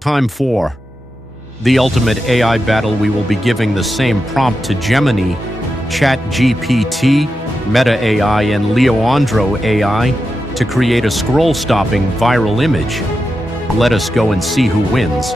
Time 4. The ultimate AI battle. We will be giving the same prompt to Gemini, ChatGPT, Meta AI, and Leonardo AI to create a scroll-stopping viral image. Let us go and see who wins.